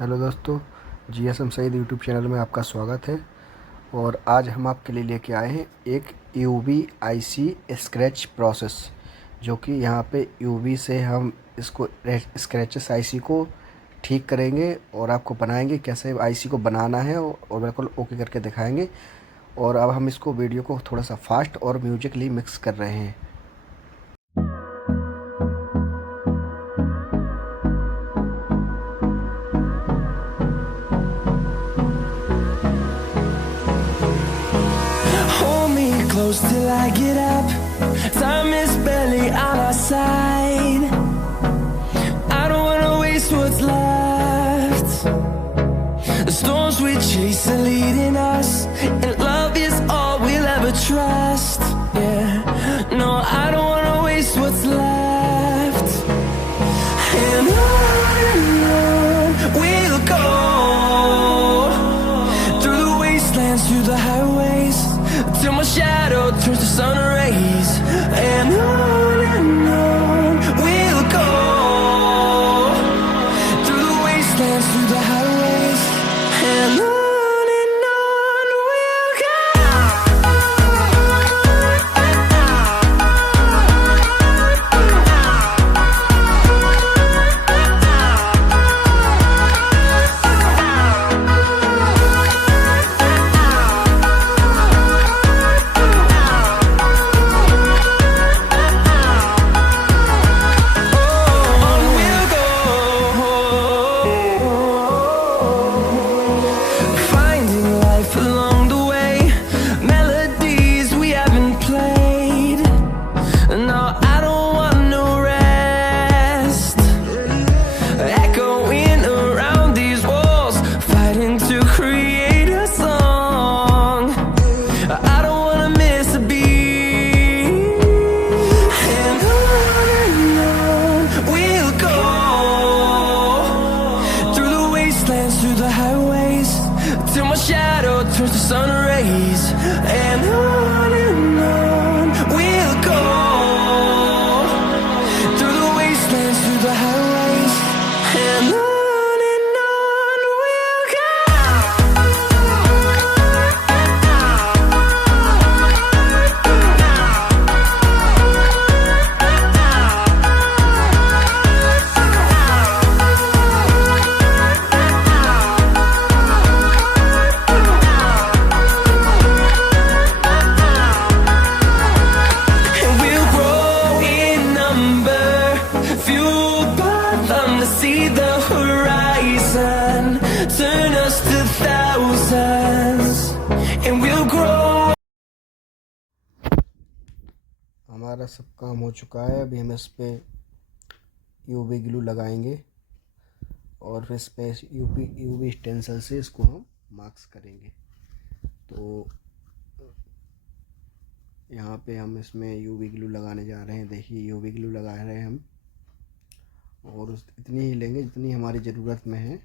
Hello दोस्तों, GSM Saeed YouTube channel में आपका स्वागत है। और आज हम आपके लिए लेके आए हैं एक यूवी आईसी स्क्रैच प्रोसेस, जो कि यहाँ पे यूवी से हम इसको स्क्रैचेस आईसी को ठीक करेंगे और आपको बनाएंगे कैसे आईसी को बनाना है और बिल्कुल ओके करके दिखाएंगे। और अब हम इसको वीडियो को थोड़ा सा फास्ट और म्यूजिकली मिक्स कर रहे हैं। Hold me close till I get up. Time is barely on our side. I don't wanna waste what's left. The storms we chase are leading us, and love is all we'll ever trust. Yeah, no, I don't wanna waste what's left. And on we'll go, through the wastelands, through the highways, till my shadow turns to sun rays. And on we'll go, through the wastelands, through the highways, and on we'll go. Finding life along the way, melodies we haven't played. No, I don't want no rest. Echoing around these walls, fighting to create a song. I don't wanna miss a beat. And on we'll go, through the wastelands, through the highways, till my shadow turns to sun rays. And on we'll go, through the wastelands, through the highways, and on we'll go. And we'll grow in number, fueled by them to see the horizon, turn us to thousands, and we'll grow. हमारा सब काम हो चुका है। अभी हम इस पे यूवी ग्लू लगाएंगे और फिर इस पे यूवी स्टेंसिल से इसको हम मार्क्स करेंगे। तो यहाँ पे हम इसमें यूवी ग्लू लगाने जा रहे हैं। देखिए, यूवी ग्लू लगा रहे हैं हम, और इतनी ही लेंगे जितनी हमारी ज़रूरत में है।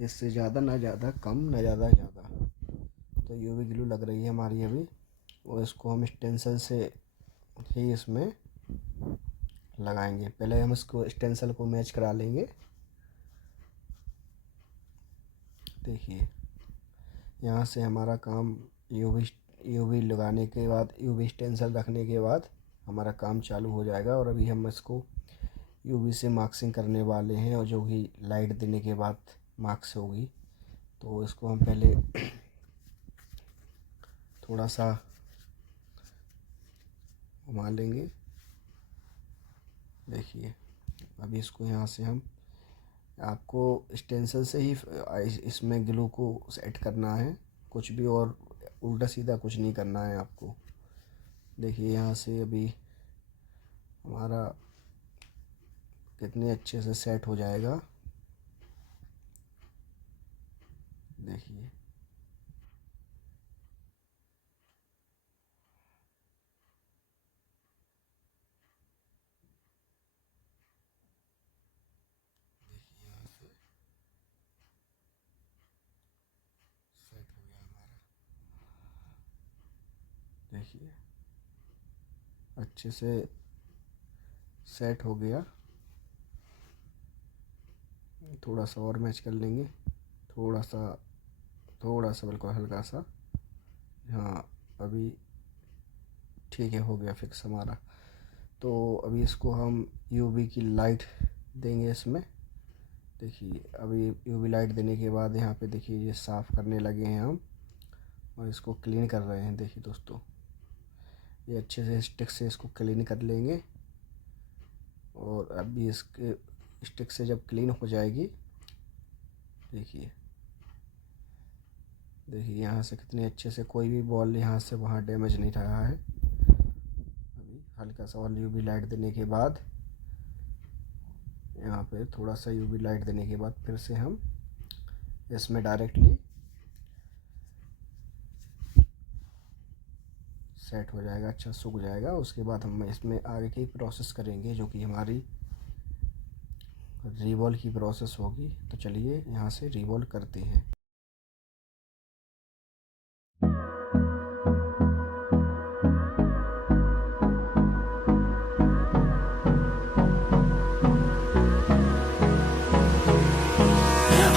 इससे ज़्यादा ना ज़्यादा कम, ना ज़्यादा ज़्यादा। तो यूवी ग्लू लग रही है हमारी अभी, और इसको हम स्टेंसिल से ही इसमें लगाएंगे। पहले हम इसको स्टेंसिल को मैच करा लेंगे। देखिए, यहाँ से हमारा काम यूवी लगाने के बाद, यूवी स्टेंसिल रखने के बाद हमारा काम चालू हो जाएगा। और अभी हम इसको यूवी से मार्क्सिंग करने वाले हैं, और जो कि लाइट देने के बाद मार्क्स होगी। तो इसको हम पहले थोड़ा सा घुमा लेंगे। देखिए, अभी इसको यहाँ से हम, आपको स्टेंसिल से ही इसमें ग्लू को सेट करना है, कुछ भी और उल्टा सीधा कुछ नहीं करना है आपको। देखिए, यहाँ से अभी हमारा कितने अच्छे से सेट हो जाएगा। देखिए, यहाँ से सेट हो गया हमारा। देखिए, अच्छे से सेट हो गया। थोड़ा सा और मैच कर लेंगे, थोड़ा सा बिल्कुल हल्का सा। हाँ, अभी ठीक है, हो गया फिक्स हमारा। तो अभी इसको हम यूवी की लाइट देंगे इसमें। देखिए अभी यूवी लाइट देने के बाद यहाँ पे देखिए ये साफ़ करने लगे हैं हम, और इसको क्लीन कर रहे हैं। देखिए दोस्तों, ये अच्छे से स्टिक से इसको क्लीन कर लेंगे। और अभी इसके स्टिक से जब क्लीन हो जाएगी, देखिए यहाँ से कितने अच्छे से कोई भी बॉल यहाँ से वहाँ डैमेज नहीं रहा है। अभी हल्का सा और यूवी लाइट देने के बाद, यहाँ पे थोड़ा सा यूवी लाइट देने के बाद फिर से हम इसमें डायरेक्टली सेट हो जाएगा, अच्छा सूख जाएगा। उसके बाद हम इसमें आगे की प्रोसेस करेंगे, जो कि हमारी रिवॉल्व की प्रोसेस होगी। तो चलिए यहाँ से रिवॉल्व करते हैं।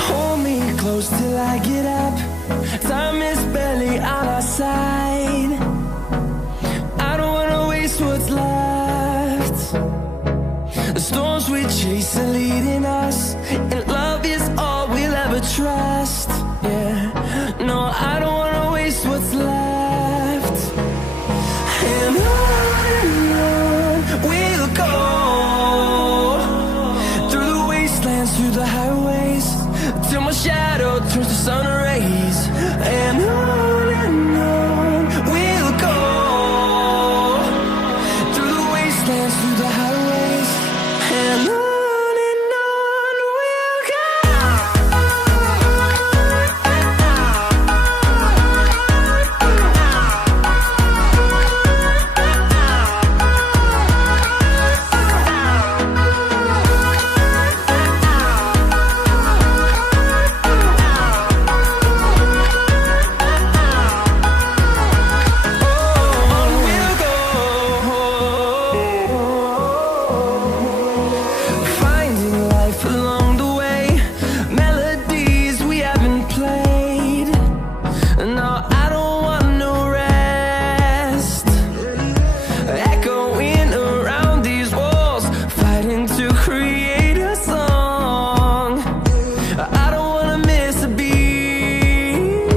Hold me close till I get up. Time is barely on our side. I don't wanna waste what's left. The storms we chase are leading us, and love is all we'll ever trust. Yeah, no, I don't wanna waste what's left. And on we'll go, through the wastelands, through the highways, till my shadow turns to sun rays. And on we'll go, through the wastelands, through the highways, and on we'll go. Finding life along the way, melodies we haven't played. No, I don't want no rest. Echoing around these walls, fighting to create a song. I don't wanna miss a beat.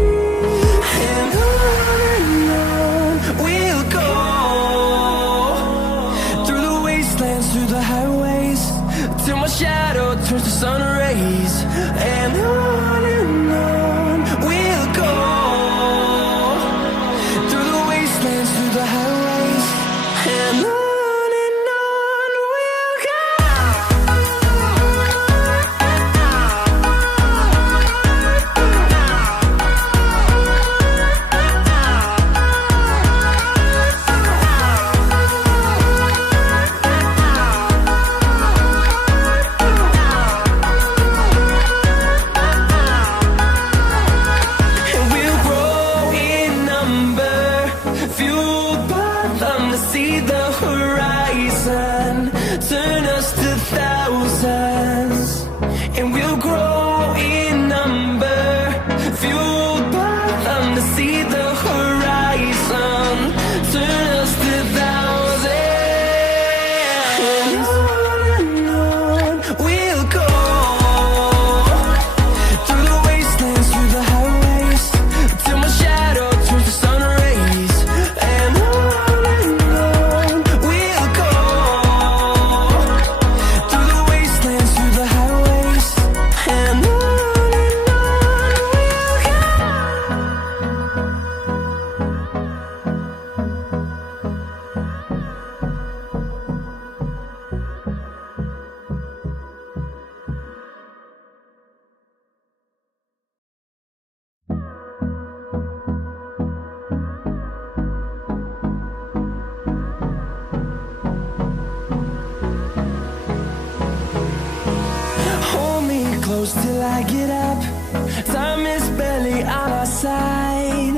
And on we'll go, through the wastelands, through the highways, till my shadow turns to sun rays. And on we'll go, through the wastelands, through the highways, and on we'll go. And we'll grow in number, fueled by them to see the horizon, turn us to thousands. And we'll grow in number, fueled by them to see the horizon, turn us to thousands. And on we'll go, through the wastelands, through the highways, till my shadow turns to sun rays. And on we'll go, through the wastelands, through the highways, and on we'll go. Hold me close till I get up. Time is barely on our side.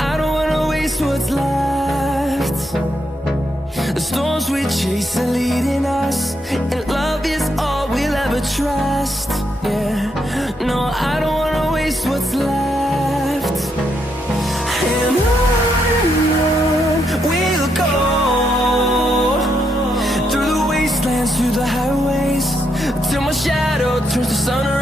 I don't wanna waste what's left. The storms we chase are leading us, and love is all we'll ever trust. Yeah, no, I don't wanna waste what's left. And on we'll go, through the wastelands, through the highways, till my shadow turns to sun